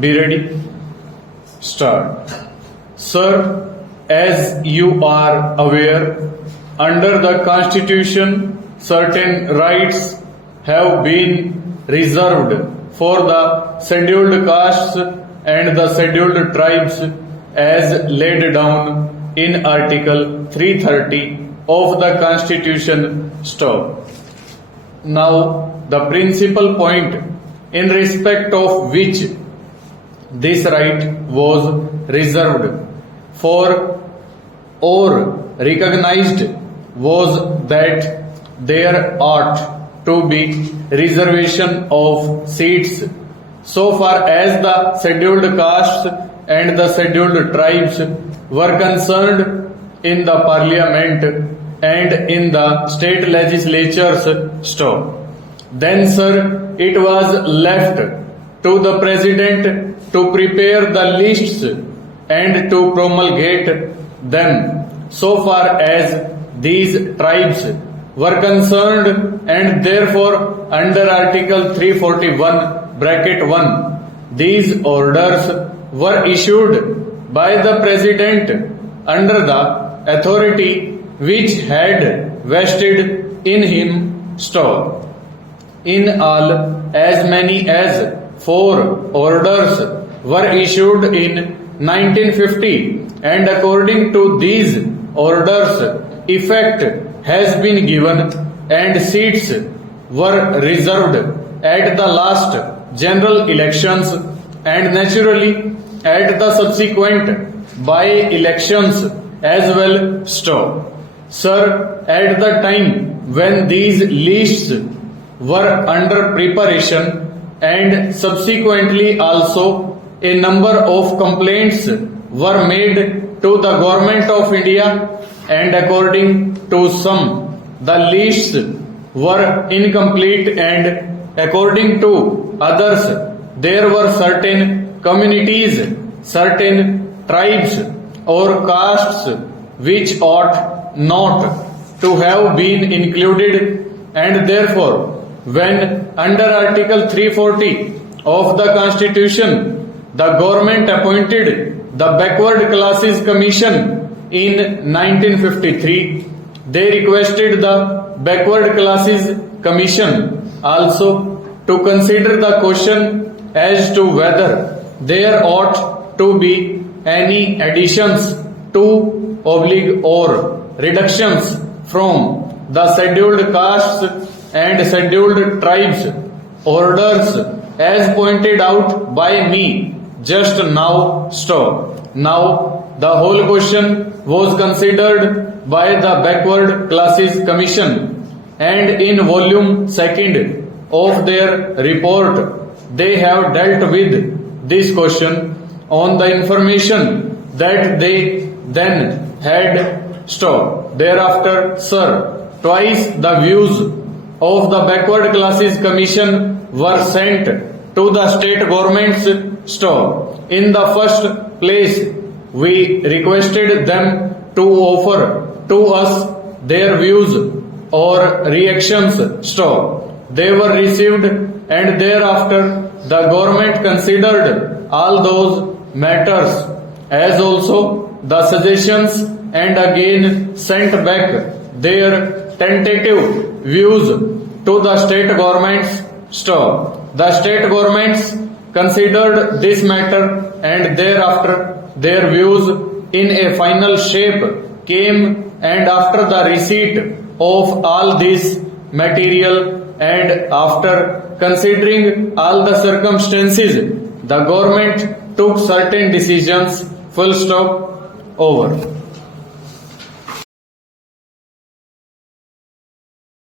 Be ready? Start. Sir, as you are aware, under the Constitution, certain rights have been reserved for the scheduled castes and the scheduled tribes as laid down in Article 330 of the Constitution. Stop. Now, the principal point in respect of which this right was reserved for or recognized was that there ought to be reservation of seats so far as the scheduled castes and the scheduled tribes were concerned in the parliament and in the state legislatures. Stop. Then, sir, it was left to the president to prepare the lists and to promulgate them so far as these tribes were concerned, and therefore under Article 341 bracket 1 these orders were issued by the president under the authority which had vested in him. Stop. In all, as many as 4 orders were issued in 1950, and according to these orders, effect has been given and seats were reserved at the last general elections and naturally at the subsequent by-elections as well. Stop. Sir, at the time when these lists were under preparation and subsequently also a number of complaints were made to the Government of India, and according to some the lists were incomplete, and according to others there were certain communities, certain tribes or castes which ought not to have been included, and therefore when under Article 340 of the Constitution the government appointed the Backward Classes Commission in 1953, they requested the Backward Classes Commission also to consider the question as to whether there ought to be any additions to or reductions from the scheduled castes and scheduled tribes orders as pointed out by me just now. Stop. Now the whole question was considered by the Backward Classes Commission, and in volume 2 of their report they have dealt with this question on the information that they then had. Stop. Thereafter, sir, twice the views of the Backward Classes Commission were sent to the state governments. Stop. In the first place, we requested them to offer to us their views or reactions. Stop. They were received, and thereafter the government considered all those matters as also the suggestions, and again sent back their tentative views to the state governments. Stop. The state governments considered this matter, and thereafter their views in a final shape came, and after the receipt of all this material and after considering all the circumstances, the government took certain decisions. Full stop. Over.